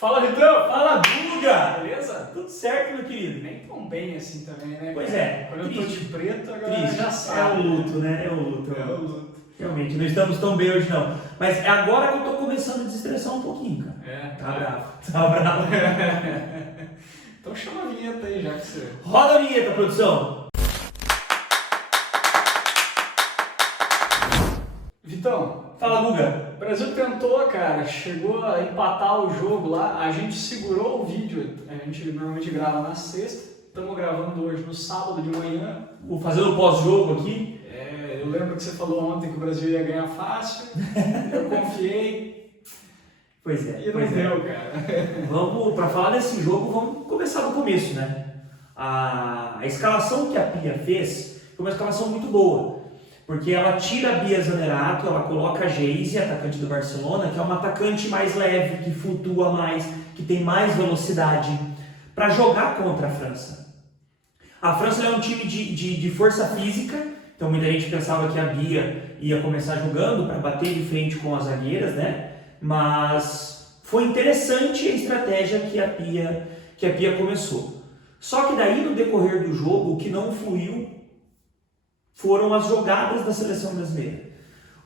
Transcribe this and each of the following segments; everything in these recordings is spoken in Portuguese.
Fala, Vitão! Fala, Guga! Beleza? Tudo certo, meu querido? Nem tão bem assim também, né? Pois é. Quando eu tô de preto, agora Triste. já É sabe. o luto, né? É o luto. É o luto. Realmente, não estamos tão bem hoje, não. Mas é agora que eu tô começando a desestressar um pouquinho, cara. É. Tá bravo. Tá bravo. Então chama a vinheta aí, já que você... Roda a vinheta, produção. Vitão, Fala, Guga. o Brasil tentou, cara, chegou a empatar o jogo lá, a gente segurou o vídeo, a gente normalmente grava na sexta, estamos gravando hoje no sábado de manhã. Vou fazer o pós-jogo aqui. Eu lembro que você falou ontem que o Brasil ia ganhar fácil, eu confiei Pois é, e não pois é. deu, cara. Vamos, para falar desse jogo, vamos começar do começo, né? A escalação que a Pia fez foi uma escalação muito boa, porque ela tira a Bia Zanerato, ela coloca a Geise, atacante do Barcelona, que é uma atacante mais leve, que flutua mais, que tem mais velocidade, para jogar contra a França. A França é um time de força física, então muita gente pensava que a Bia ia começar jogando para bater de frente com as zagueiras, né? Mas foi interessante a estratégia que a Pia começou. Só que daí no decorrer do jogo, o que não fluiu foram as jogadas da seleção brasileira.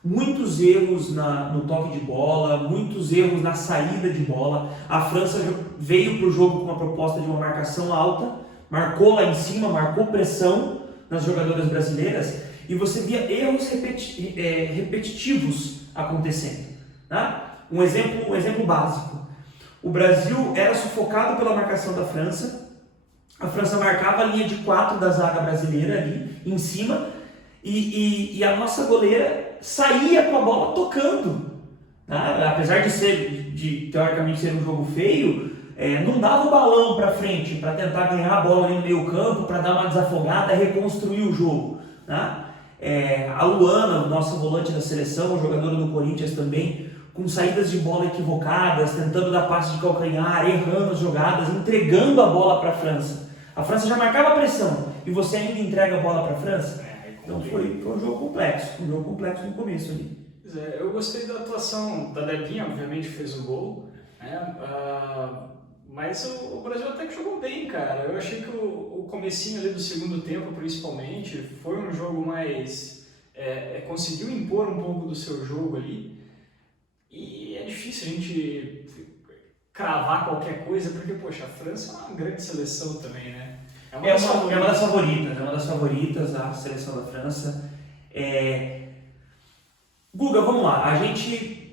Muitos erros no toque de bola, muitos erros na saída de bola. A França veio para o jogo com uma proposta de uma marcação alta, marcou lá em cima, marcou pressão nas jogadoras brasileiras e você via erros repetitivos acontecendo. Tá? Um exemplo básico. O Brasil era sufocado pela marcação da França. A França marcava a linha de 4 da zaga brasileira ali em cima e a nossa goleira saía com a bola tocando. Tá? Apesar de teoricamente ser um jogo feio, não dava o balão para frente para tentar ganhar a bola ali no meio campo, para dar uma desafogada, reconstruir o jogo. Tá? A Luana, nossa volante da seleção, jogadora do Corinthians também, com saídas de bola equivocadas, tentando dar passe de calcanhar, errando as jogadas, entregando a bola para a França. A França já marcava a pressão e você ainda entrega a bola para a França? Então foi um jogo complexo no começo ali. Pois é, eu gostei da atuação da Debinha, obviamente fez o gol, né? Mas o Brasil até que jogou bem, cara. Eu achei que o comecinho ali do segundo tempo, principalmente, foi um jogo mais... conseguiu impor um pouco do seu jogo ali. E é difícil a gente cravar qualquer coisa, porque, poxa, a França é uma grande seleção também, né? É uma das favoritas, a seleção da França. Guga, vamos lá.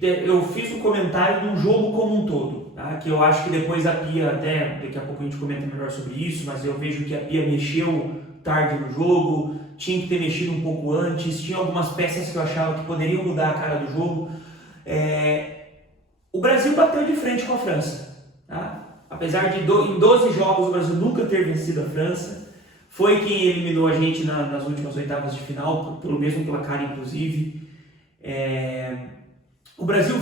Eu fiz um comentário do jogo como um todo, tá? Que eu acho que depois a Pia, até daqui a pouco a gente comenta melhor sobre isso, mas eu vejo que a Pia mexeu tarde no jogo, tinha que ter mexido um pouco antes, tinha algumas peças que eu achava que poderiam mudar a cara do jogo. O Brasil bateu de frente com a França, tá? Apesar de em 12 jogos o Brasil nunca ter vencido a França, foi quem eliminou a gente nas últimas oitavas de final, pelo mesmo placar inclusive. O Brasil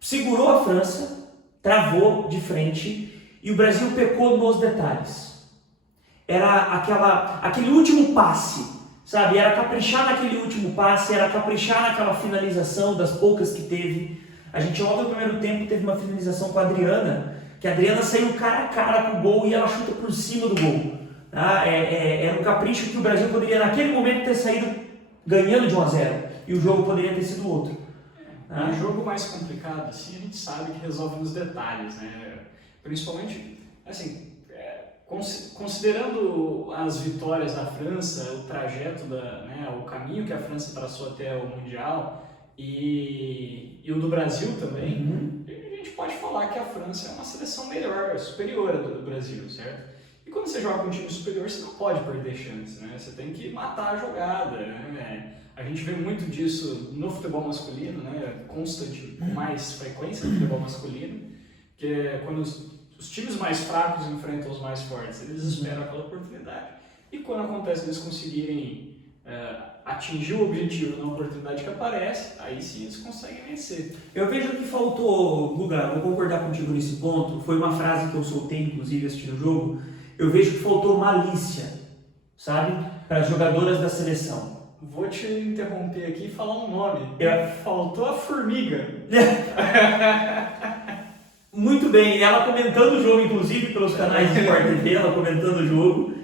segurou a França, travou de frente e o Brasil pecou nos detalhes. Era aquele último passe. Sabe, era caprichar naquele último passe, era caprichar naquela finalização das poucas que teve. A gente logo no primeiro tempo teve uma finalização com a Adriana, que a Adriana saiu cara a cara com o gol e ela chuta por cima do gol. Tá? Era um capricho que o Brasil poderia naquele momento ter saído ganhando de 1-0 e o jogo poderia ter sido outro. Tá? Um jogo mais complicado, assim, a gente sabe que resolve nos detalhes, né? Principalmente, assim... Considerando as vitórias da França, o trajeto, o caminho que a França traçou até o Mundial e o do Brasil também, a gente pode falar que a França é uma seleção melhor, superior do Brasil, certo? E quando você joga com um time superior, você não pode perder chance, né? Você tem que matar a jogada, né? A gente vê muito disso no futebol masculino, né? Constante, com mais frequência no futebol masculino, que é quando os times mais fracos enfrentam os mais fortes, eles esperam aquela oportunidade. E quando acontece eles conseguirem atingir o objetivo na oportunidade que aparece, aí sim eles conseguem vencer. Eu vejo que faltou, Guga, vou concordar contigo nesse ponto, foi uma frase que eu soltei inclusive assistindo o jogo, eu vejo que faltou malícia, sabe, para as jogadoras da seleção. Vou te interromper aqui e falar um nome. Faltou a formiga. Muito bem, ela comentando o jogo, inclusive pelos canais de Sport TV, ela comentando o jogo.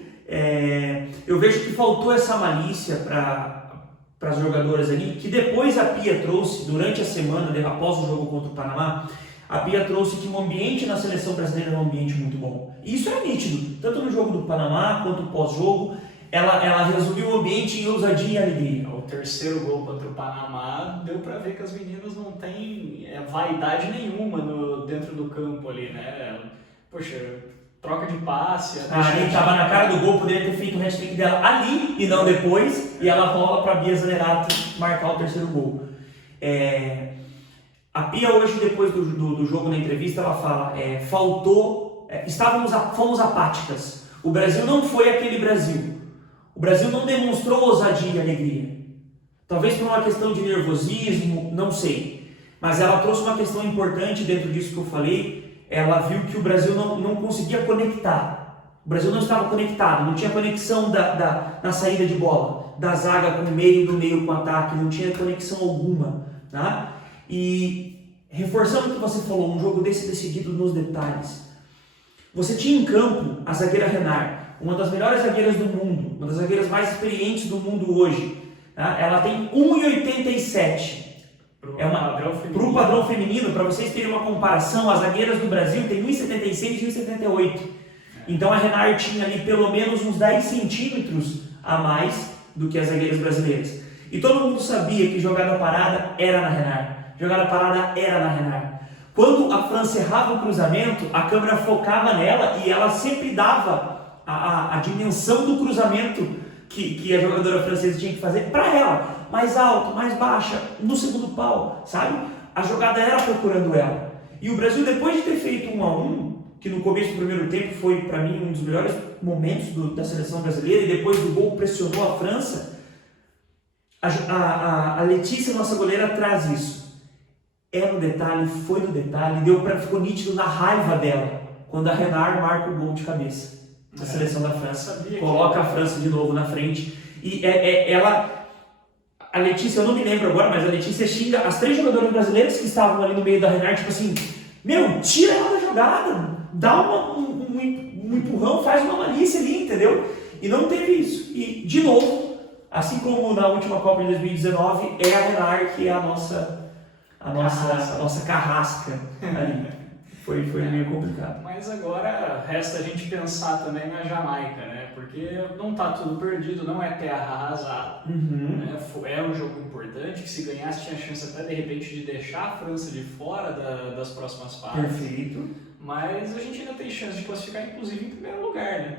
Eu vejo que faltou essa malícia para as jogadoras ali, que depois a Pia trouxe, durante a semana, após o jogo contra o Panamá, a Pia trouxe que o ambiente na seleção brasileira é um ambiente muito bom. E isso é nítido, tanto no jogo do Panamá quanto no pós-jogo, ela resumiu o ambiente em ousadia e alegria. O terceiro gol contra o Panamá deu para ver que as meninas não têm vaidade nenhuma dentro do campo ali, né? Poxa, troca de passe. A estava na cara do gol, poderia ter feito o hat-trick dela ali e não depois, e ela rola para a Bia Zanerato marcar o terceiro gol. A Pia hoje, depois do jogo, na entrevista, ela fala, fomos apáticas. O Brasil não foi aquele Brasil. O Brasil não demonstrou ousadia e alegria. Talvez por uma questão de nervosismo, não sei. Mas ela trouxe uma questão importante dentro disso que eu falei. Ela viu que o Brasil não conseguia conectar. O Brasil não estava conectado, não tinha conexão na saída de bola, da zaga com o meio, do meio com o ataque, não tinha conexão alguma. Tá? E reforçando o que você falou, um jogo desse decidido nos detalhes. Você tinha em campo a zagueira Renard, uma das melhores zagueiras do mundo, uma das zagueiras mais experientes do mundo hoje. Tá? Ela tem 1,87. Para o padrão feminino, para vocês terem uma comparação, as zagueiras do Brasil têm 1,76 e 1,78. Então a Renard tinha ali pelo menos uns 10 centímetros a mais do que as zagueiras brasileiras. E todo mundo sabia que jogada parada era na Renard. Jogada parada era na Renard. Quando a França errava o cruzamento, a câmera focava nela e ela sempre dava a dimensão do cruzamento que a jogadora francesa tinha que fazer para ela. Mais alto, mais baixa, no segundo pau, sabe? A jogada era procurando ela. E o Brasil, depois de ter feito 1-1, que no começo do primeiro tempo foi para mim um dos melhores momentos da seleção brasileira, e depois do gol pressionou a França, a Letícia, nossa goleira, traz isso. É no detalhe, foi no detalhe, ficou nítido na raiva dela, quando a Renard marca o gol de cabeça da seleção da França, coloca a França de novo na frente, e a Letícia, eu não me lembro agora, mas a Letícia xinga as 3 jogadoras brasileiras que estavam ali no meio da Renard, tipo assim, tira ela da jogada, dá um empurrão, faz uma malícia ali, entendeu? E não teve isso. E, de novo, assim como na última Copa de 2019, é a Renard que é a nossa carrasca ali. Foi meio complicado. Mas agora resta a gente pensar também na Jamaica, né? Porque não está tudo perdido, não é terra arrasada. Uhum. Né? É um jogo importante, que se ganhasse tinha chance até de repente de deixar a França de fora das próximas fases. Perfeito. Mas a gente ainda tem chance de classificar, inclusive, em primeiro lugar, né?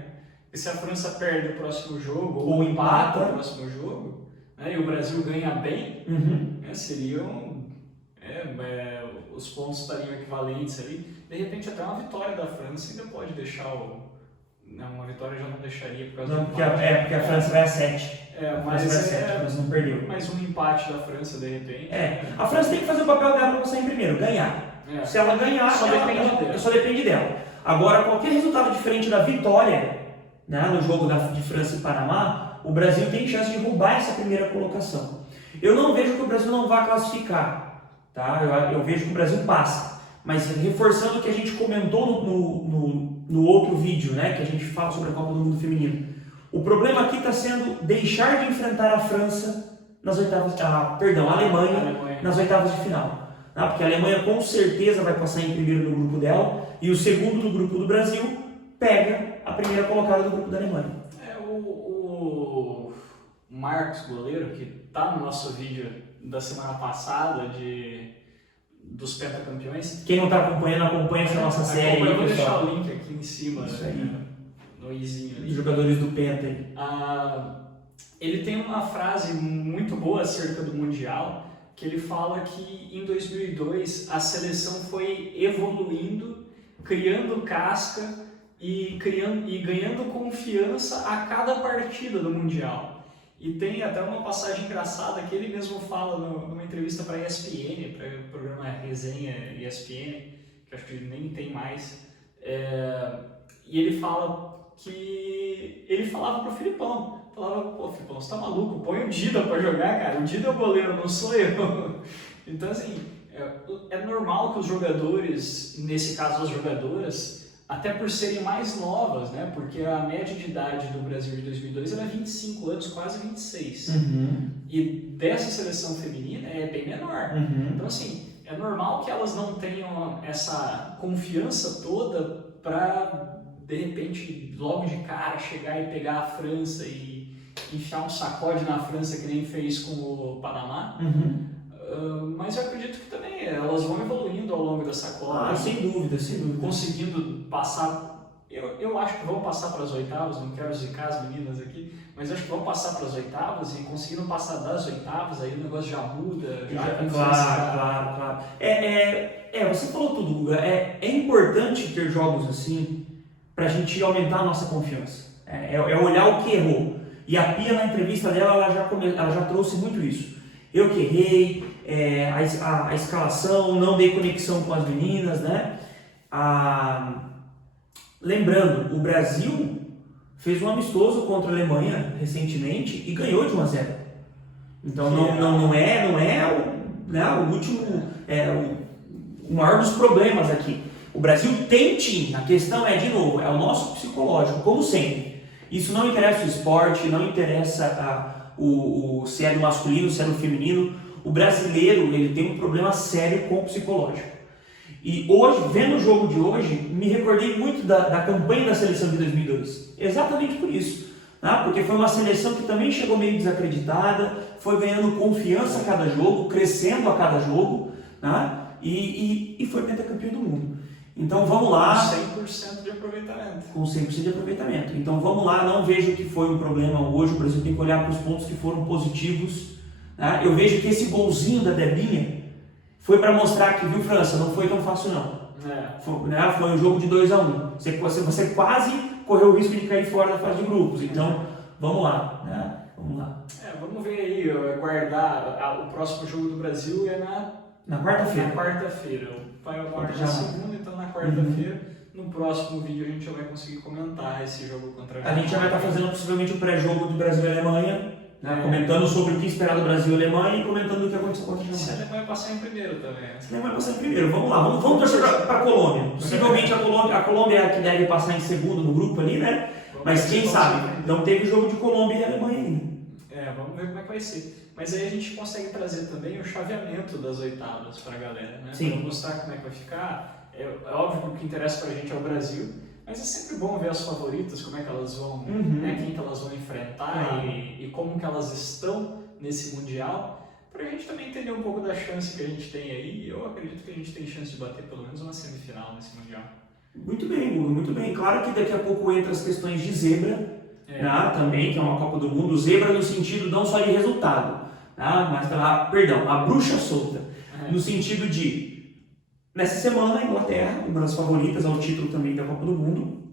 E se a França perde o próximo jogo, ou empata o próximo jogo, né? E o Brasil ganha bem, né? Seriam... os pontos estariam equivalentes ali. De repente até uma vitória da França ainda pode deixar uma vitória já não deixaria por causa do empate. Porque a França vai a 7. Mas não perdeu. Mais um empate da França de repente. A França tem que fazer o papel dela para sair em primeiro, ganhar. Se ela ganhar, só depende dela. Agora, qualquer resultado diferente da vitória, né, no jogo de França e Panamá, o Brasil tem chance de roubar essa primeira colocação. Eu não vejo que o Brasil não vá classificar, tá? Eu vejo que o Brasil passa. Mas reforçando o que a gente comentou no outro vídeo, né, que a gente fala sobre a Copa do Mundo Feminino. O problema aqui está sendo deixar de enfrentar a França a Alemanha nas oitavas de final. Tá? Porque a Alemanha com certeza vai passar em primeiro no grupo dela e o segundo no grupo do Brasil pega a primeira colocada do grupo da Alemanha. O Marcos, goleiro, que está no nosso vídeo da semana passada dos pentacampeões. Quem não está acompanhando, acompanha essa nossa série. Eu vou deixar o link aqui em cima, no izinho ali. Os jogadores do Penta aí. Ele tem uma frase muito boa acerca do Mundial, que ele fala que em 2002 a seleção foi evoluindo, criando casca e ganhando confiança a cada partida do Mundial. E tem até uma passagem engraçada que ele mesmo fala numa entrevista para a ESPN, para o programa Resenha ESPN, que acho que nem tem mais. E ele fala que ele falava pro Filipão, pô, Filipão, você tá maluco? Põe o Dida para jogar, cara. O Dida é o goleiro, não sou eu. Então, assim, É normal que os jogadores, nesse caso as jogadoras, até por serem mais novas, né? Porque a média de idade do Brasil de 2002 era 25 anos, quase 26. E dessa seleção feminina é bem menor. Então, assim, é normal que elas não tenham essa confiança toda para, de repente, logo de cara, chegar e pegar a França e enfiar um sacode na França, que nem fez com o Panamá. Mas eu acredito que também elas vão evoluindo ao longo dessa Copa. Sem dúvida, sem dúvida. Conseguindo passar. Eu acho que vão passar para as oitavas, não quero zicar as meninas aqui, mas acho que vão passar para as oitavas e conseguindo passar das oitavas, aí o negócio já muda. Claro. Você falou tudo, Guga. É importante ter jogos assim para a gente aumentar a nossa confiança. É olhar o que errou. E a Pia, na entrevista dela, ela já trouxe muito isso. Eu que errei, a escalação, não dei conexão com as meninas, né? Lembrando, o Brasil fez um amistoso contra a Alemanha recentemente e ganhou de 1-0. Então não é o último, o maior dos problemas aqui. O Brasil tem time, a questão é, de novo, é o nosso psicológico, como sempre. Isso não interessa o esporte, não interessa se é do masculino, se é do feminino. O brasileiro, ele tem um problema sério com o psicológico. E hoje, vendo o jogo de hoje, me recordei muito da campanha da seleção de 2002. Exatamente por isso. Né? Porque foi uma seleção que também chegou meio desacreditada, foi ganhando confiança a cada jogo, crescendo a cada jogo, né? E foi pentacampeão do mundo. Então vamos lá. Com 100% de aproveitamento. Com 100% de aproveitamento. Então vamos lá, não vejo que foi um problema hoje. O Brasil tem que olhar para os pontos que foram positivos. Né? Eu vejo que esse golzinho da Debinha foi para mostrar que, viu, França, não foi tão fácil não. Foi um jogo de 2-1. Você quase correu o risco de cair fora da fase de grupos. Então vamos lá. Né? Vamos lá. Vamos ver aí, guardar o próximo jogo do Brasil na quarta-feira. Na quarta-feira. Vai agora na segunda, então na quarta-feira. No próximo vídeo a gente já vai conseguir comentar esse jogo contra a gente já vai estar fazendo possivelmente o pré-jogo do Brasil e Alemanha, né? Comentando sobre o que esperar do Brasil e Alemanha e comentando o que aconteceu contra a Alemanha. Se a Alemanha passar em primeiro também. Se a Alemanha passar em primeiro, vamos lá, vamos torcer para a Colômbia. Possivelmente a Colômbia é a que deve passar em segundo no grupo ali, né? Mas quem sabe, não teve jogo de Colômbia e Alemanha ainda. Vamos ver como é que vai ser. Mas aí a gente consegue trazer também o chaveamento das oitavas para a galera, né? Para mostrar como é que vai ficar. É óbvio que o que interessa para a gente é o Brasil, mas é sempre bom ver as favoritas, como é que elas vão, né? Quem que elas vão enfrentar e como que elas estão nesse Mundial, para a gente também entender um pouco da chance que a gente tem aí. Eu acredito que a gente tem chance de bater pelo menos uma semifinal nesse Mundial. Muito bem, Hugo, muito bem. Claro que daqui a pouco entra as questões de zebra, também, que é uma Copa do Mundo. Zebra no sentido não só de resultado, mas a bruxa solta, no sentido de, nessa semana a Inglaterra, uma das favoritas ao título também da Copa do Mundo,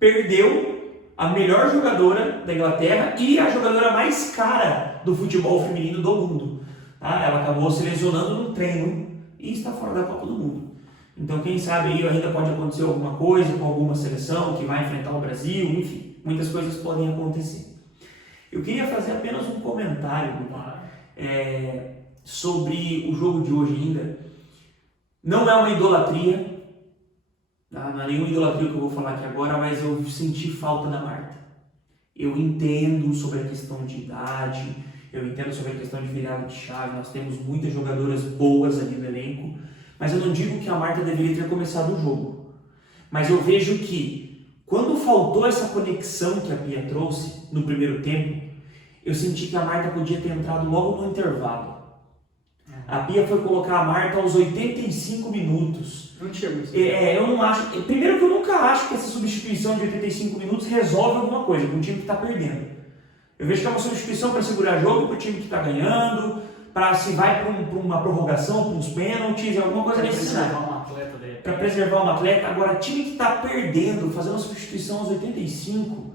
perdeu a melhor jogadora da Inglaterra e a jogadora mais cara do futebol feminino do mundo. Ela acabou se lesionando no treino e está fora da Copa do Mundo. Então quem sabe aí ainda pode acontecer alguma coisa com alguma seleção que vai enfrentar o Brasil, enfim, muitas coisas podem acontecer. Eu queria fazer apenas um comentário sobre o jogo de hoje ainda. Não é uma idolatria, não é nenhuma idolatria que eu vou falar aqui agora, mas eu senti falta da Marta. Eu entendo sobre a questão de idade, eu entendo sobre a questão de virada de chave, nós temos muitas jogadoras boas ali no elenco, mas eu não digo que a Marta deveria ter começado o jogo. Mas eu vejo que, quando faltou essa conexão que a Pia trouxe no primeiro tempo, eu senti que a Marta podia ter entrado logo no intervalo. A Pia foi colocar a Marta aos 85 minutos. Não tinha muito. Eu não acho. Primeiro que eu nunca acho que essa substituição de 85 minutos resolve alguma coisa com um time que está perdendo. Eu vejo que é uma substituição para segurar jogo para o time que está ganhando, para se vai para uma prorrogação, para uns pênaltis, alguma coisa nesse cenário. Para preservar um atleta. Agora, time que está perdendo, fazendo a substituição aos 85,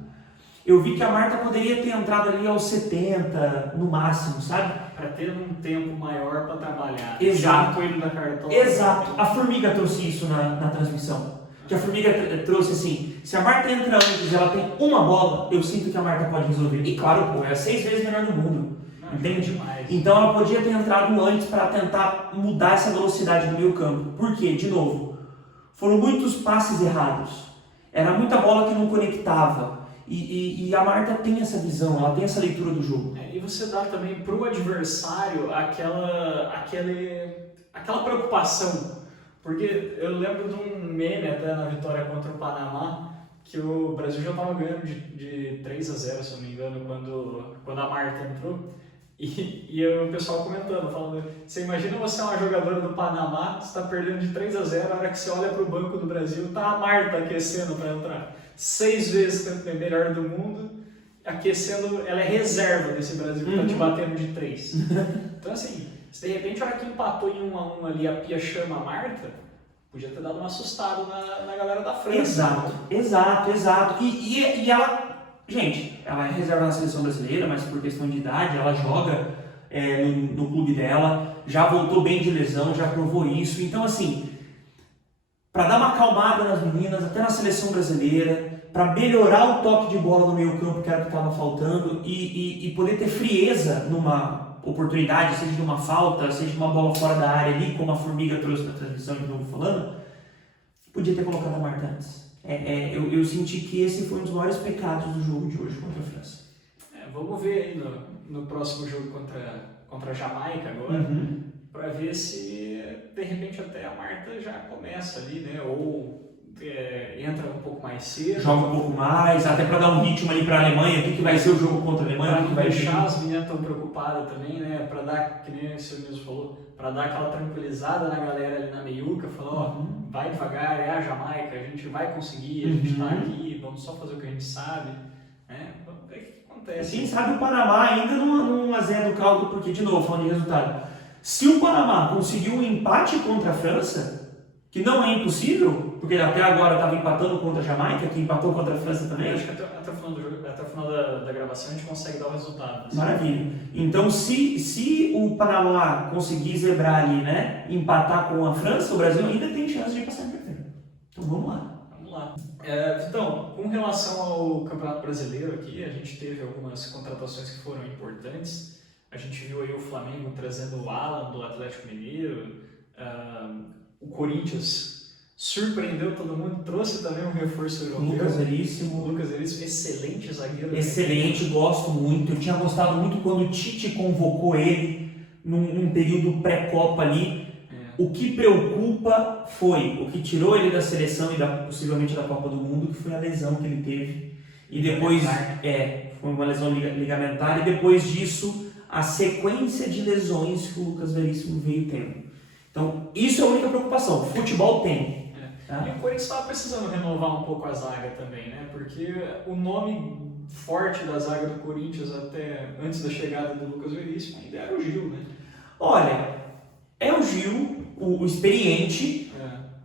eu vi que a Marta poderia ter entrado ali aos 70, no máximo, sabe? Para ter um tempo maior para trabalhar. Exato. Da cartola. Exato. A Formiga trouxe isso na transmissão. Que a Formiga trouxe assim, se a Marta entra antes e ela tem uma bola, eu sinto que a Marta pode resolver. E claro, é 6 vezes melhor do mundo. entende? Demais. Então ela podia ter entrado antes para tentar mudar essa velocidade do meio campo. Por quê? De novo, foram muitos passes errados. Era muita bola que não conectava. E a Marta tem essa visão, ela tem essa leitura do jogo. E você dá também para o adversário aquela preocupação. Porque eu lembro de um meme até na vitória contra o Panamá, que o Brasil já estava ganhando de 3-0, se eu não me engano, quando a Marta entrou. E o pessoal comentando, falando, você imagina você é uma jogadora do Panamá, você está perdendo de 3-0, a hora que você olha para o banco do Brasil, tá a Marta aquecendo para entrar. 6 vezes campeã melhor do mundo, aquecendo, ela é reserva desse Brasil que está te batendo de 3. Então assim, se de repente a hora que empatou em 1-1 ali, a Pia chama a Marta, podia ter dado um assustado na galera da França. Exato. E ela... Gente, ela é reserva na seleção brasileira, mas por questão de idade, ela joga no clube dela, já voltou bem de lesão, já provou isso. Então, assim, para dar uma acalmada nas meninas, até na seleção brasileira, para melhorar o toque de bola no meio campo, que era o que estava faltando, e poder ter frieza numa oportunidade, seja de uma falta, seja de uma bola fora da área ali, como a Formiga trouxe na transmissão de novo falando, podia ter colocado a Marta antes. Eu senti que esse foi um dos maiores pecados do jogo de hoje contra a França. Vamos ver aí no próximo jogo contra a Jamaica agora, para ver se de repente até a Marta já começa ali, né? Ou entra um pouco mais cedo. Joga um pouco mais, até para dar um ritmo ali para a Alemanha, o que vai ser o jogo contra a Alemanha, para o que vai deixar as meninas tão preocupadas também, né? Para dar, que nem você mesmo falou, para dar aquela tranquilizada na galera ali na meiuca, falar, vai devagar, é a Jamaica, a gente vai conseguir, a gente está aqui, vamos só fazer o que a gente sabe, né? Vamos ver o que acontece. Quem sabe o Panamá ainda não azeda o caldo, porque, de novo, falando de resultado, se o Panamá conseguiu um empate contra a França, que não é impossível, porque até agora estava empatando contra a Jamaica, que empatou contra a França também. Acho que até o final do jogo, até o final da gravação a gente consegue dar o resultado. Assim. Maravilha. Então, se o Panamá conseguir zebrar ali, né, empatar com a França, o Brasil ainda tem chance de passar em primeiro. Então, vamos lá. Então, com relação ao Campeonato Brasileiro aqui, a gente teve algumas contratações que foram importantes. A gente viu aí o Flamengo trazendo o Alan do Atlético Mineiro, o Corinthians surpreendeu todo mundo, trouxe também um reforço europeu. Lucas Veríssimo, excelente zagueiro. Excelente, gosto muito. Eu tinha gostado muito quando o Tite convocou ele num período pré-Copa ali. O que preocupa foi o que tirou ele da seleção e possivelmente da Copa do Mundo, que foi a lesão que ele teve. E depois, foi uma lesão ligamentar, e depois disso, a sequência de lesões que o Lucas Veríssimo veio tendo. Então, isso é a única preocupação. O futebol tem. E o Corinthians estava precisando renovar um pouco a zaga também, né? Porque o nome forte da zaga do Corinthians até antes da chegada do Lucas Veríssimo ainda era o Gil, né? Olha, é o Gil, o experiente,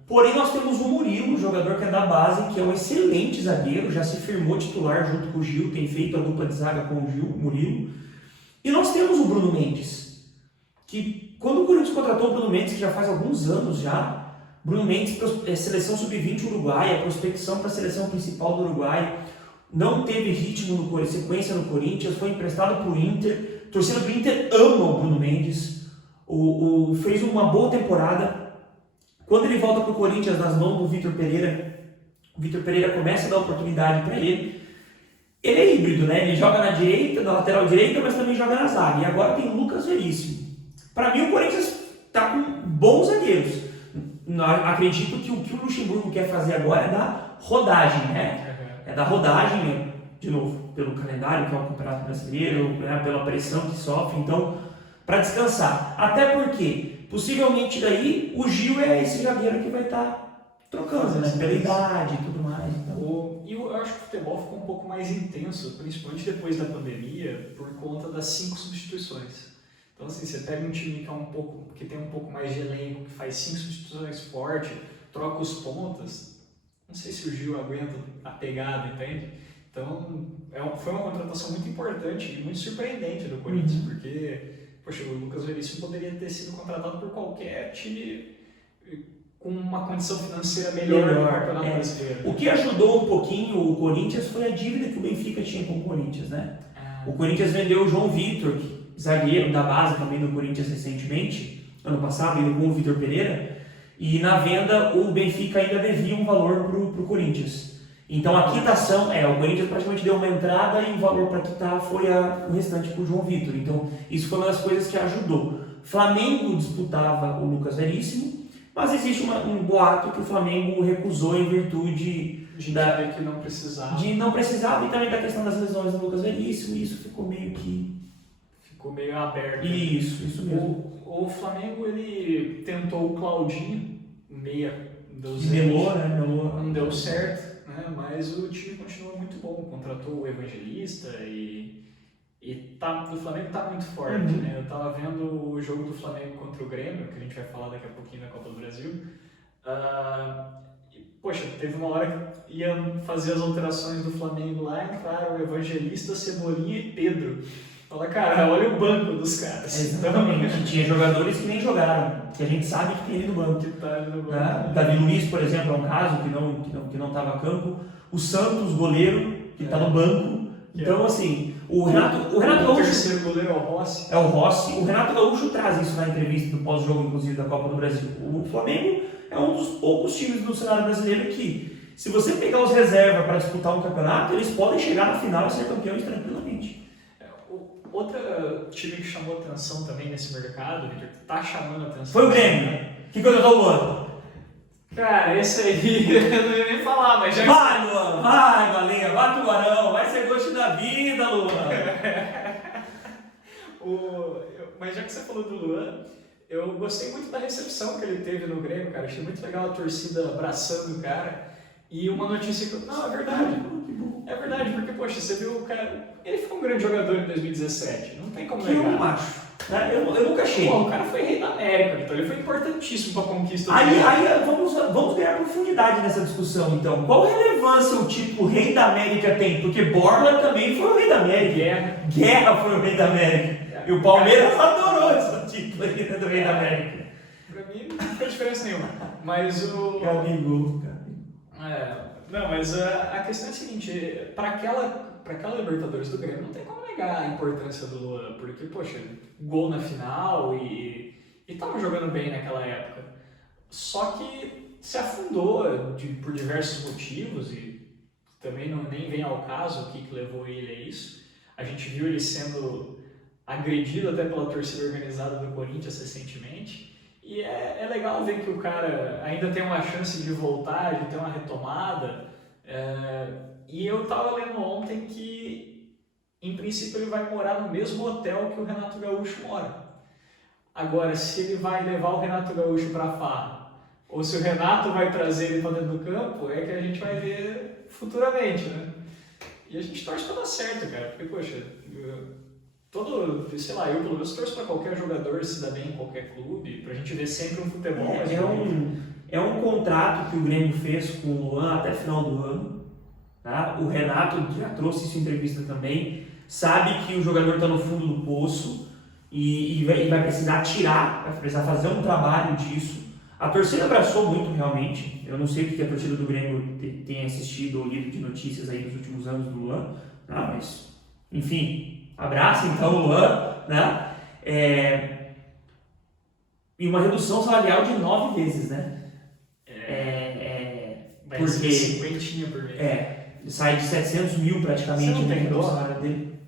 porém nós temos o Murilo, jogador que é da base, que é um excelente zagueiro, já se firmou titular junto com o Gil, tem feito a dupla de zaga com o Gil, o Murilo. E nós temos o Bruno Mendes, que quando o Corinthians contratou o Bruno Mendes, que já faz alguns anos já, Bruno Mendes, seleção sub-20 Uruguai, prospecção para a seleção principal do Uruguai, não teve ritmo sequência no Corinthians, foi emprestado para o Inter, a torcida do Inter ama o Bruno Mendes, fez uma boa temporada. Quando ele volta para o Corinthians nas mãos do Vitor Pereira, o Vitor Pereira começa a dar oportunidade para ele. Ele é híbrido, né? Ele joga na direita, na lateral direita, mas também joga na zaga. E agora tem o Lucas Veríssimo. Para mim, o Corinthians está com bons zagueiros. Acredito que o que o Luxemburgo quer fazer agora é dar rodagem, né? É dar rodagem, de novo, pelo calendário, que é o Campeonato Brasileiro, né? Pela pressão que sofre. Então, para descansar. Até porque, possivelmente daí, o Gil é esse zagueiro que vai estar trocando, né? Pela idade e tudo mais. Então. E eu acho que o futebol ficou um pouco mais intenso, principalmente depois da pandemia, por conta das 5 substituições. Então, assim, você pega um time que tem um pouco mais de elenco, que faz 5 substituições fortes, troca os pontas, não sei se o Gil aguenta a pegada, entende? Então, foi uma contratação muito importante e muito surpreendente do Corinthians, porque, poxa, o Lucas Veríssimo poderia ter sido contratado por qualquer time com uma condição financeira melhor no Campeonato Brasileiro. O que ajudou um pouquinho o Corinthians foi a dívida que o Benfica tinha com o Corinthians, né? O Corinthians vendeu o João Vitor, zagueiro da base também do Corinthians recentemente, ano passado, indo com o Vitor Pereira, e na venda o Benfica ainda devia um valor pro Corinthians. Então a quitação, o Corinthians praticamente deu uma entrada e o valor para quitar foi o restante pro João Vitor. Então isso foi uma das coisas que ajudou. Flamengo disputava o Lucas Veríssimo, mas existe um boato que o Flamengo recusou em virtude que não precisava. De não precisava e também da questão das lesões do Lucas Veríssimo, e isso ficou meio aberto. Isso mesmo. O Flamengo, ele tentou o Claudinho, meia do Melou, né? Não deu certo, né? Mas o time continuou muito bom. Contratou o Evangelista e o Flamengo tá muito forte, né? Eu tava vendo o jogo do Flamengo contra o Grêmio, que a gente vai falar daqui a pouquinho na Copa do Brasil. Poxa, teve uma hora que ia fazer as alterações do Flamengo lá, entraram o Evangelista, Cebolinha e Pedro. Fala, cara, olha o banco dos caras. Exatamente, tinha jogadores que nem jogaram, que a gente sabe que tem ali no banco. Que tá ali no banco. Davi Luiz, por exemplo, é um caso que não estava a campo. O Santos, goleiro, que está no banco. Então, assim, o Renato Gaúcho... O terceiro goleiro é o Rossi. É o Rossi. O Renato Gaúcho traz isso na entrevista do pós-jogo, inclusive, da Copa do Brasil. O Flamengo é um dos poucos times do cenário brasileiro que, se você pegar os reservas para disputar um campeonato, eles podem chegar na final e ser campeões tranquilamente. Outro time que chamou atenção também nesse mercado, Victor, que tá chamando atenção... Foi o Grêmio. Que contratou o Luan. Cara, esse aí eu não ia nem falar, mas já... Vai, Luan! Vai, Galinha! Vai, Tubarão! Vai ser gosto da vida, Luan! Mas já que você falou do Luan, eu gostei muito da recepção que ele teve no Grêmio, cara. Achei muito legal a torcida abraçando o cara. E uma notícia que... Não, é verdade. É verdade, porque, poxa, você viu o cara... Ele foi um grande jogador em 2017. Não tem como negar. Eu não acho. Eu nunca achei. Pô, o cara foi rei da América, então ele foi importantíssimo para a conquista do Aí vamos ganhar profundidade nessa discussão, então. Qual relevância o título Rei da América tem? Porque Borla também foi o Rei da América. Guerra foi o Rei da América. E o Palmeiras adorou esse título aí do Rei da América. Pra mim não faz diferença nenhuma. Mas o... Gabigol, cara. Não, mas a questão é a seguinte, para aquela Libertadores do Grêmio não tem como negar a importância do Luan, porque, poxa, gol na final e tava jogando bem naquela época. Só que se afundou por diversos motivos e também nem vem ao caso o que levou ele a isso. A gente viu ele sendo agredido até pela torcida organizada do Corinthians recentemente. E é legal ver que o cara ainda tem uma chance de voltar, de ter uma retomada. E eu estava lendo ontem que, em princípio, ele vai morar no mesmo hotel que o Renato Gaúcho mora. Agora, se ele vai levar o Renato Gaúcho para farra, ou se o Renato vai trazer ele para dentro do campo, é que a gente vai ver futuramente, né? E a gente torce para dar certo, cara, porque, poxa... eu pelo menos torço para qualquer jogador se dar bem em qualquer clube, pra gente ver sempre um futebol mais bonito. É um contrato que o Grêmio fez com o Luan até final do ano. Tá? O Renato já trouxe isso em entrevista também. Sabe que o jogador está no fundo do poço e vai precisar tirar, vai precisar fazer um trabalho disso. A torcida abraçou muito realmente. Eu não sei o que a torcida do Grêmio tem assistido ou lido de notícias aí nos últimos anos do Luan, tá? Mas, enfim... Abraça então o Luan, né? E uma redução salarial de 9 vezes, né? Vai ser 50 por mês. Sai de 700 mil praticamente. Você não tem dó? Salário dele.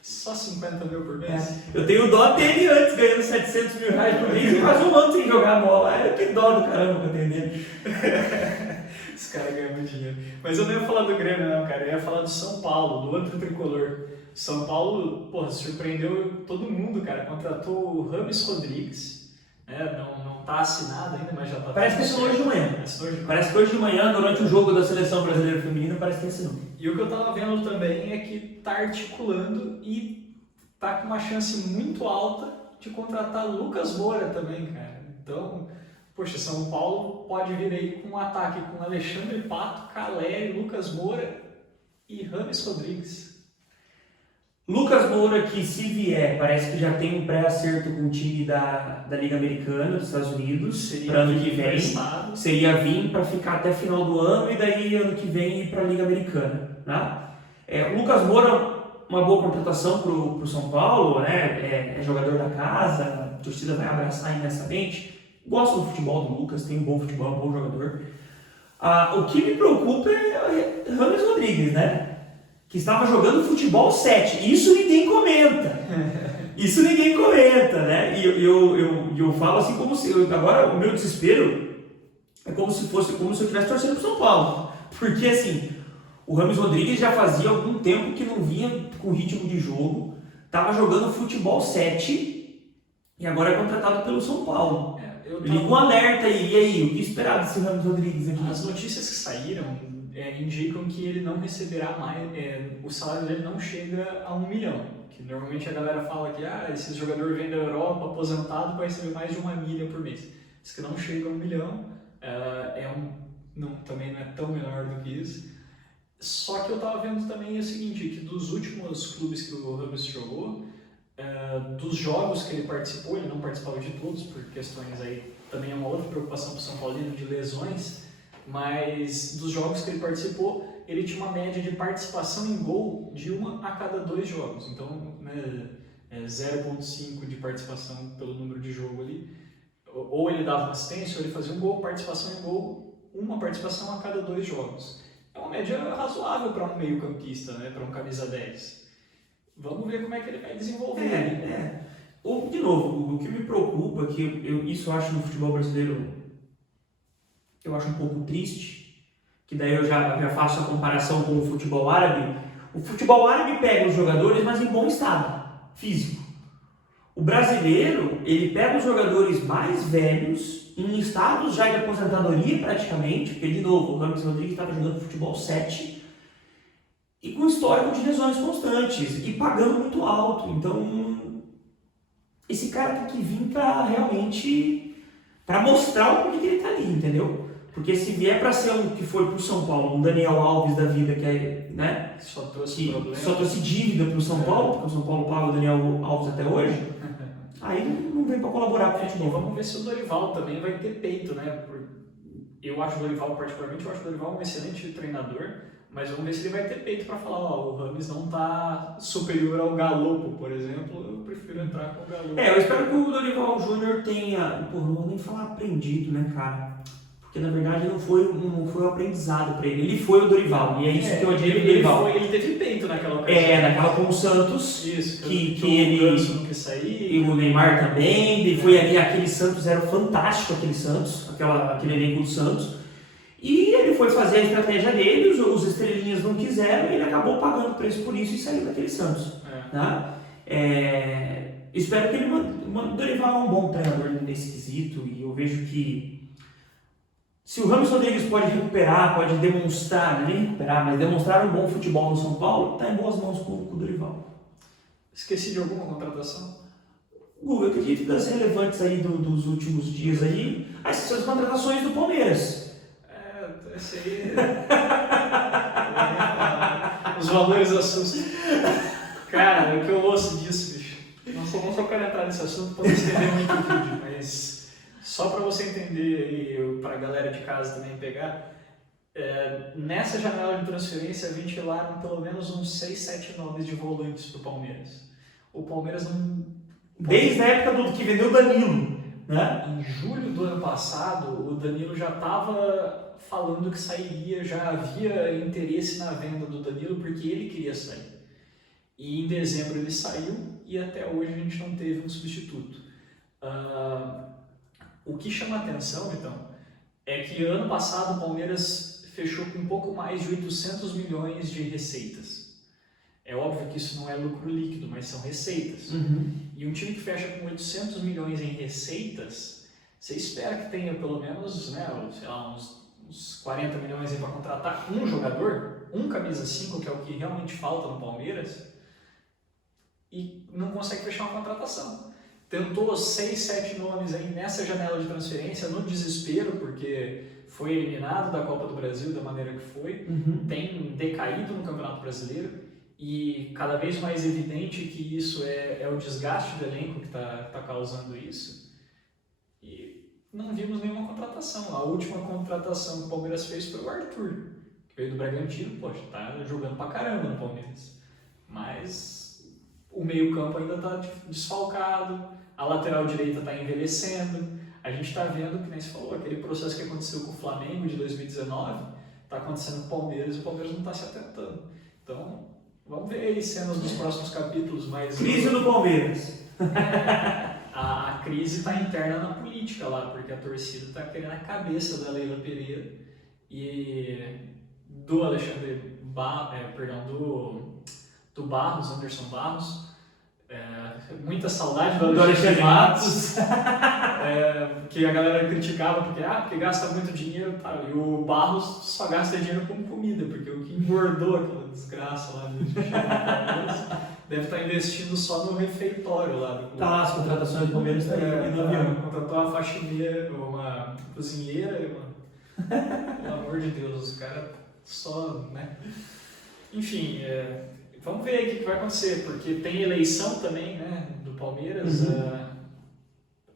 Só 50 mil por mês? Eu tenho dó dele antes, ganhando 700 mil reais por mês e quase um ano sem jogar bola. Que dó do caramba que eu tenho dele. Esse cara ganha muito dinheiro. Mas eu não ia falar do Grêmio, não, cara. Eu ia falar do São Paulo, do outro tricolor. São Paulo, surpreendeu todo mundo, cara. Contratou o Rames Rodrigues. Não tá assinado ainda, mas já tá... Parece que assinou hoje de manhã. Parece que hoje de manhã, durante o jogo da Seleção Brasileira Feminina, parece que assinou. E o que eu tava vendo também é que tá articulando e tá com uma chance muito alta de contratar Lucas Moura também, cara. Então, poxa, São Paulo pode vir aí com um ataque com Alexandre Pato, Caleri, Lucas Moura e Rames Rodrigues. Lucas Moura, que se vier, parece que já tem um pré-acerto com o time da Liga Americana dos Estados Unidos para ano que vem. Seria vir para ficar até final do ano e daí ano que vem ir para a Liga Americana. Né? O Lucas Moura uma boa contratação pro São Paulo, né? É jogador da casa, a torcida vai abraçar imensamente. Gosto do futebol do Lucas, tem um bom futebol, um bom jogador. O que me preocupa é Rames Rodrigues, né? Que estava jogando futebol 7. Isso ninguém comenta. Isso ninguém comenta, né? E eu falo assim como se... Agora o meu desespero é como se eu estivesse torcendo pro São Paulo. Porque assim, o Rames Rodrigues já fazia algum tempo que não vinha com ritmo de jogo. Estava jogando futebol 7 e agora é contratado pelo São Paulo. Liga um alerta aí. E aí, o que esperar desse Rames Rodrigues aqui? As notícias que saíram indicam que ele não receberá mais, o salário dele não chega a 1 milhão. Que normalmente a galera fala que esse jogador vem da Europa, aposentado, vai receber mais de 1 milha por mês. Diz que não chega a 1 milhão, também não é tão menor do que isso. Só que eu estava vendo também o seguinte, que dos últimos clubes que o Rames jogou, dos jogos que ele participou, ele não participava de todos, por questões aí, também é uma outra preocupação para o São Paulino de lesões, mas dos jogos que ele participou, ele tinha uma média de participação em gol de 1 a cada 2 jogos, então 0,5 de participação pelo número de jogo ali, ou ele dava uma assistência, ou ele fazia um gol, participação em gol, uma participação a cada 2 jogos. É uma média razoável para um meio campista, né, para um camisa 10. Vamos ver como é que ele vai desenvolver. De novo, o que me preocupa é que isso eu acho no futebol brasileiro, eu acho um pouco triste, que daí eu já faço a comparação com o futebol árabe. O futebol árabe pega os jogadores, mas em bom estado físico. O brasileiro, ele pega os jogadores mais velhos, em estados já de aposentadoria praticamente, porque de novo, o Rames Rodrigues estava jogando futebol 7, e com histórico de lesões constantes, e pagando muito alto. Então, esse cara tem que vir para realmente, para mostrar o porquê que ele está ali, entendeu? Porque se vier para ser um que foi pro São Paulo, um Daniel Alves da vida, que é, né? Só trouxe dívida pro São Paulo, porque o São Paulo paga o Daniel Alves até hoje, aí não vem para colaborar com o futebol. Vamos ver se o Dorival também vai ter peito, né? Eu acho o Dorival, particularmente, um excelente treinador, mas vamos ver se ele vai ter peito para falar, o Rames não está superior ao Galopo, por exemplo, eu prefiro entrar com o Galopo. Eu espero que o Dorival Júnior tenha, não vou nem falar aprendido, né, cara? Porque na verdade não foi um aprendizado para ele. Ele foi o Dorival, e é isso que eu admiro do Dorival. Ele teve peito naquela ocasião. Naquela com o Santos, isso, que ele não quis sair. E o Neymar também, e foi ali, aquele Santos era fantástico, aquele Santos, aquele elenco do Santos. E ele foi fazer a estratégia dele, os estrelinhas não quiseram, e ele acabou pagando preço por isso e saiu daquele Santos. Tá? Espero que o Dorival é um bom treinador nesse quesito, e eu vejo que se o Rames Rodrigues pode recuperar, pode demonstrar, não é nem recuperar, mas demonstrar um bom futebol no São Paulo, está em boas mãos com o Dorival. Esqueci de alguma contratação? Google, eu acredito das relevantes aí dos últimos dias aí, essas contratações do Palmeiras. Esse aí... Os valores assustam. Cara, o que eu ouço disso, bicho? Não só quero entrar nesse assunto para não estender muito o vídeo, mas só para você entender e para a galera de casa também pegar, nessa janela de transferência ventilaram pelo menos uns 6, 7 nomes de volantes para o Palmeiras. O Palmeiras não... Desde a época que vendeu o Danilo, né? Em julho do ano passado, o Danilo já estava falando que sairia, já havia interesse na venda do Danilo porque ele queria sair. E em dezembro ele saiu e até hoje a gente não teve um substituto. O que chama atenção, então, é que ano passado o Palmeiras fechou com um pouco mais de 800 milhões de receitas. É óbvio que isso não é lucro líquido, mas são receitas. E um time que fecha com 800 milhões em receitas, você espera que tenha pelo menos, né, sei lá, uns 40 milhões para contratar um jogador, um camisa 5, que é o que realmente falta no Palmeiras, e não consegue fechar uma contratação. Tentou 6, 7 nomes aí nessa janela de transferência, no desespero, porque foi eliminado da Copa do Brasil da maneira que foi, tem decaído no Campeonato Brasileiro, e cada vez mais evidente que isso é o desgaste do elenco que está causando isso. E não vimos nenhuma contratação. A última contratação que o Palmeiras fez foi o Arthur, que veio do Bragantino, poxa, tá jogando pra caramba no Palmeiras. Mas o meio-campo ainda está desfalcado, a lateral direita está envelhecendo. A gente está vendo, que nem você falou, aquele processo que aconteceu com o Flamengo de 2019, está acontecendo com o Palmeiras e o Palmeiras não está se atentando. Então, vamos ver aí cenas dos próximos capítulos. Mas Crise do Palmeiras. A crise está interna na política lá, porque a torcida está querendo a cabeça da Leila Pereira e do Alexandre do Barros, Anderson Barros. Muita saudade do Alexandre Matos, que a galera criticava porque gasta muito dinheiro, tá? E o Barros só gasta dinheiro com comida, porque o que engordou aquela desgraça lá deve estar investindo só no refeitório lá do clube. Tá lá, as contratações do Palmeiras tá aí no avião. Contratou uma faxineira, uma cozinheira, pelo amor de Deus, os caras só, né? Enfim, vamos ver aí o que vai acontecer, porque tem eleição também, né, do Palmeiras.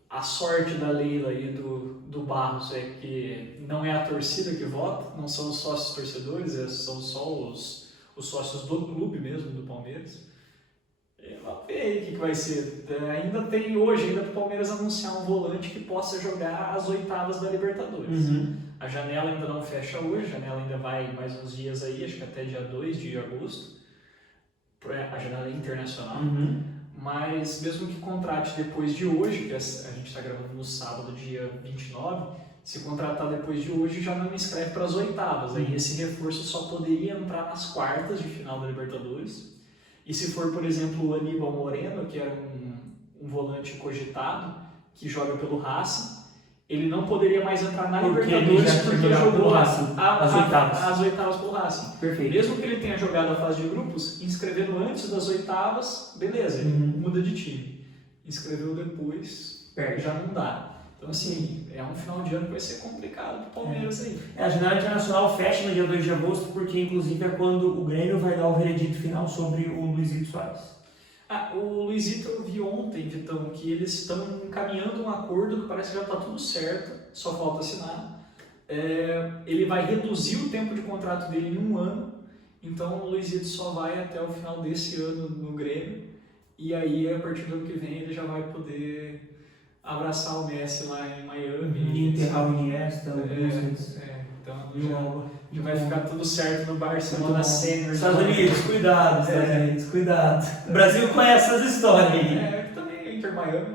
A sorte da Leila e do Barros é que não é a torcida que vota, não são os sócios torcedores, são só os sócios do clube mesmo, do Palmeiras. Vamos ver aí o que vai ser. Ainda tem hoje, ainda para o Palmeiras anunciar um volante que possa jogar as oitavas da Libertadores. A janela ainda não fecha hoje, a janela ainda vai mais uns dias aí, acho que até dia 2 de agosto. A janela é internacional. Mas mesmo que contrate depois de hoje, que a gente está gravando no sábado, dia 29, se contratar depois de hoje já não inscreve para as oitavas. Aí esse reforço só poderia entrar nas quartas de final da Libertadores. E se for, por exemplo, o Aníbal Moreno, que era um volante cogitado, que joga pelo Racing, ele não poderia mais entrar na Libertadores porque jogou as oitavas pelo Racing. Perfeito. Mesmo que ele tenha jogado a fase de grupos, inscrevendo antes das oitavas, beleza, ele muda de time. Inscreveu depois, já não dá. Então, assim, é um final de ano que vai ser complicado pro Palmeiras aí. A janela internacional fecha no dia 2 de agosto, porque inclusive é quando o Grêmio vai dar o veredito final sobre o Luizito Soares. O Luizito, eu vi ontem, Vitão, que eles estão encaminhando um acordo que parece que já está tudo certo, só falta assinar. Ele vai reduzir o tempo de contrato dele em 1 ano, então o Luizito só vai até o final desse ano no Grêmio, e aí a partir do ano que vem ele já vai poder abraçar o Messi lá em Miami. E enterrar o Iniesta, então já vai ficar tudo certo no Barcelona Sênior. Estados Unidos, cuidado, Estados Unidos, cuidado. O Brasil conhece essas histórias aí. Também a Inter Miami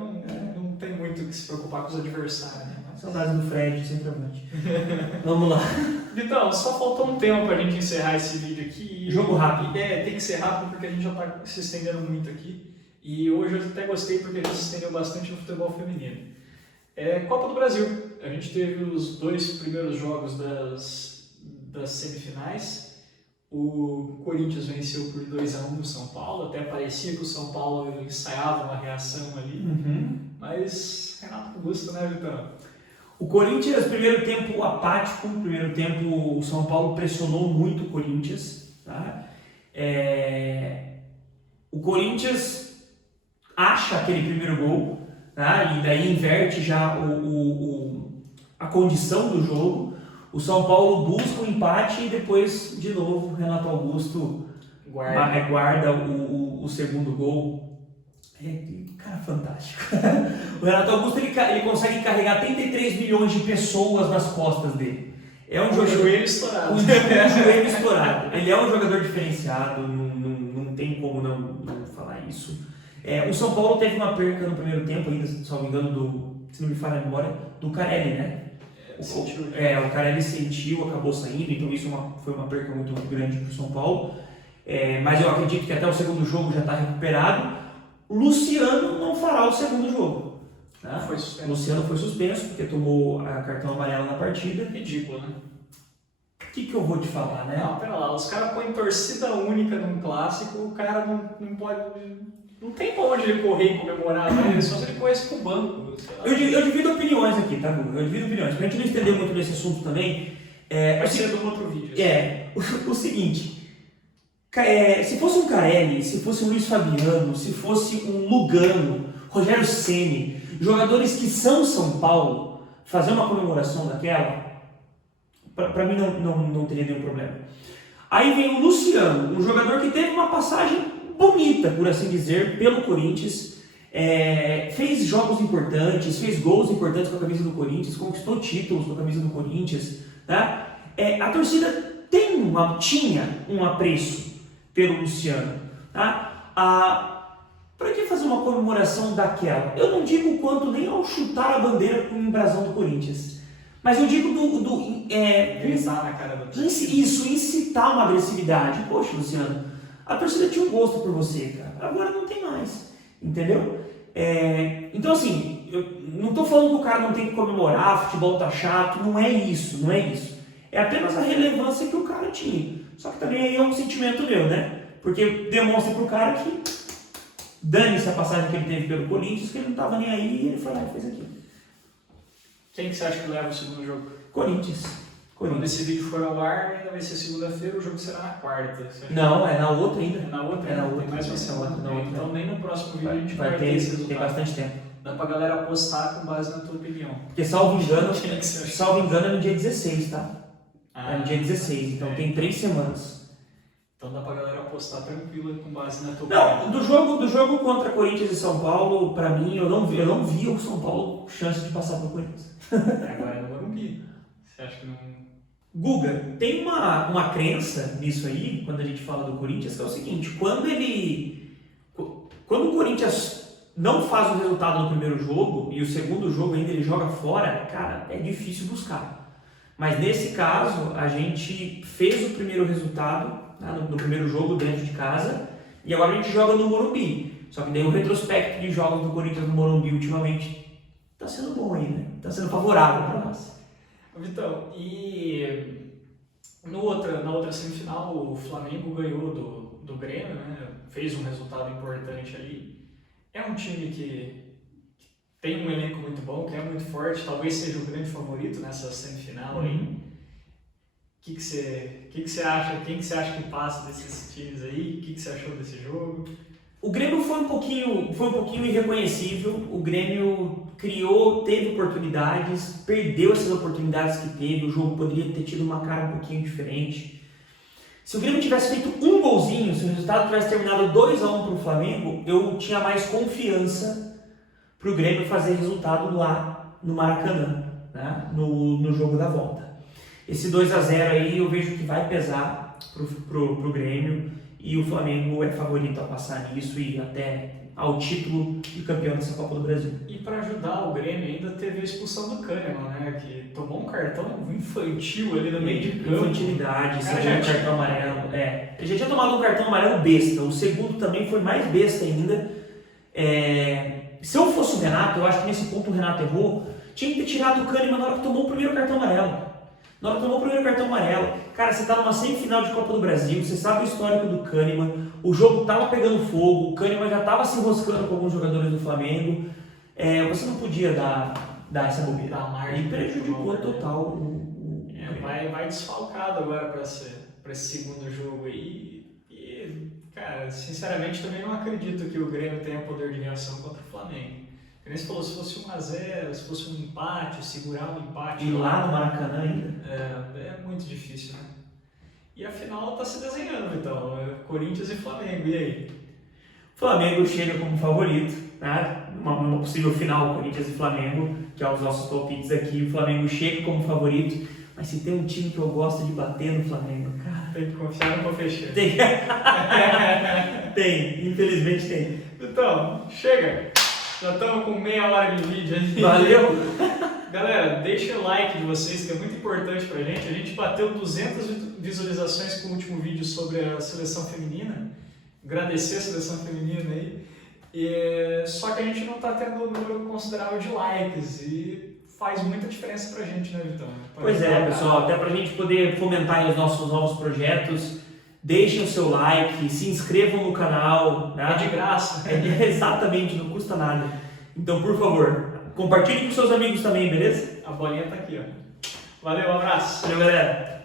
não tem muito o que se preocupar com os adversários, né? Saudades do Fred, centroavante. Vamos lá. Então, só faltou um tempo pra gente encerrar esse vídeo aqui. Jogo rápido. Tem que ser rápido porque a gente já tá se estendendo muito aqui. E hoje eu até gostei porque a gente se estendeu bastante no futebol feminino. Copa do Brasil. A gente teve os 2 primeiros jogos das semifinais. O Corinthians venceu por 2-1 no São Paulo. Até parecia que o São Paulo ensaiava uma reação ali. Mas Renato Augusto, né, Vitão? O Corinthians, primeiro tempo apático. Primeiro tempo o São Paulo pressionou muito o Corinthians. Tá? O Corinthians acha aquele primeiro gol, tá? E daí inverte já a condição do jogo. O São Paulo busca o empate e depois, de novo, o Renato Augusto guarda o segundo gol. Cara, fantástico. O Renato Augusto ele consegue carregar 33 milhões de pessoas nas costas dele. O joelho estourado. O joelho estourado. Ele é um jogador diferenciado, não tem como não falar isso. O São Paulo teve uma perca no primeiro tempo, ainda, se não me engano, se não me falha a memória, do Carelli, né? O Carelli sentiu, acabou saindo, então isso foi uma perca muito grande para o São Paulo. Mas eu acredito que até o segundo jogo já está recuperado. Luciano não fará o segundo jogo. Tá? Foi suspenso. Luciano foi suspenso porque tomou a cartão amarelo na partida. Ridículo, né? O que eu vou te falar, né? Não, pera lá, os caras põem torcida única num clássico, o cara não pode... Não tem pra onde ele correr e comemorar, né? Só se ele corresse pro banco. Eu divido opiniões aqui, tá, Gu? Eu divido opiniões. Pra gente não estender muito nesse assunto também. Vai ser de um outro vídeo. O seguinte. Se fosse um Carelli, se fosse um Luiz Fabiano, se fosse um Lugano, Rogério Ceni, jogadores que são São Paulo, fazer uma comemoração daquela, pra mim não teria nenhum problema. Aí vem o Luciano, um jogador que teve uma passagem bonita, por assim dizer, pelo Corinthians. Fez jogos importantes, fez gols importantes com a camisa do Corinthians, conquistou títulos com a camisa do Corinthians. Tá? A torcida tinha um apreço pelo Luciano. Tá? Para que fazer uma comemoração daquela? Eu não digo quanto nem ao chutar a bandeira com o embrasão do Corinthians, mas eu digo Gritar na cara do time. isso, incitar uma agressividade. Poxa, Luciano, a torcida tinha um gosto por você, cara. Agora não tem mais, entendeu? Então assim, eu não estou falando que o cara não tem que comemorar, futebol tá chato, não é isso. É apenas a relevância que o cara tinha. Só que também aí é um sentimento meu, né? Porque demonstra pro cara que dane-se a passagem que ele teve pelo Corinthians, que ele não estava nem aí e ele foi lá e fez aquilo. Quem que você acha que leva o segundo jogo? Corinthians. Quando esse vídeo for ao ar, ainda vai ser segunda-feira, o jogo será na quarta. Não, é na outra ainda. É na outra? É na outra. Tem mais uma semana. Então nem no próximo vídeo a gente vai ter esse resultado. Tem bastante tempo. Dá pra galera apostar com base na tua opinião. Porque salvo engano Quem é no dia 16, tá? É no dia 16, então tem 3 semanas. Então dá pra galera apostar tranquila com base na tua opinião. Não, do jogo contra Corinthians e São Paulo, pra mim, eu não vi o São Paulo chance de passar pro Corinthians. Agora é no Morumbi. Você acha que não... Guga, tem uma crença nisso aí, quando a gente fala do Corinthians, que é o seguinte: quando o Corinthians não faz o resultado no primeiro jogo e o segundo jogo ainda ele joga fora, cara, é difícil buscar. Mas nesse caso, a gente fez o primeiro resultado, né, no primeiro jogo dentro de casa, e agora a gente joga no Morumbi. Só que daí o retrospecto de jogos do Corinthians no Morumbi ultimamente tá sendo bom aí, né? Tá sendo favorável para nós. Vitão, e na outra semifinal o Flamengo ganhou do Grêmio, né? Fez um resultado importante ali. É um time que tem um elenco muito bom, que é muito forte, talvez seja o grande favorito nessa semifinal aí. O que você acha? Quem que você acha que passa desses times aí? O que você achou desse jogo? O Grêmio foi um pouquinho irreconhecível. O Grêmio teve oportunidades, perdeu essas oportunidades que teve. O jogo poderia ter tido uma cara um pouquinho diferente. Se o Grêmio tivesse feito um golzinho, se o resultado tivesse terminado 2-1 para o Flamengo, eu tinha mais confiança para o Grêmio fazer resultado lá no Maracanã, né? no jogo da volta. Esse 2-0 aí eu vejo que vai pesar pro Grêmio, e o Flamengo é favorito a passar nisso e até ao título de campeão dessa Copa do Brasil. E para ajudar o Grêmio ainda teve a expulsão do Kahneman, né? Que tomou um cartão infantil ali no meio de campo. Infantilidade, segundo cartão amarelo. Ele já tinha tomado um cartão amarelo besta, o segundo também foi mais besta ainda. Se eu fosse o Renato, eu acho que nesse ponto o Renato errou, tinha que ter tirado o Kahneman na hora que tomou o primeiro cartão amarelo. Cara, você tá numa semifinal de Copa do Brasil, você sabe o histórico do Kahneman, o jogo tava pegando fogo, o Kahneman já tava se enroscando com alguns jogadores do Flamengo, você não podia dar essa bobeira. E prejudicou total o vai desfalcado agora para esse segundo jogo aí. E, cara, sinceramente também não acredito que o Grêmio tenha poder de reação contra o Flamengo. Como você falou, se fosse 1-0, se fosse um empate, segurar um empate... E lá no Maracanã ainda? É muito difícil, né? E a final está se desenhando, então. Corinthians e Flamengo, e aí? O Flamengo chega como favorito, né? Uma possível final, Corinthians e Flamengo, que é os nossos palpites aqui. O Flamengo chega como favorito, mas se tem um time que eu gosto de bater no Flamengo, cara... Tem que confiar no Pofechê. Tem, infelizmente tem. Então, chega! Já estamos com meia hora de vídeo aí. Valeu! Galera, deixa o like de vocês, que é muito importante pra gente. A gente bateu 200 visualizações com o último vídeo sobre a seleção feminina. Agradecer a seleção feminina aí. Só que a gente não está tendo um número considerável de likes e faz muita diferença pra gente, né, Vitão? Pois é, pessoal. Até pra gente poder fomentar os nossos novos projetos. Deixem o seu like, se inscrevam no canal. Né? É de graça. Exatamente, não custa nada. Então, por favor, compartilhe com seus amigos também, beleza? A bolinha tá aqui, ó. Valeu, um abraço. Valeu, galera.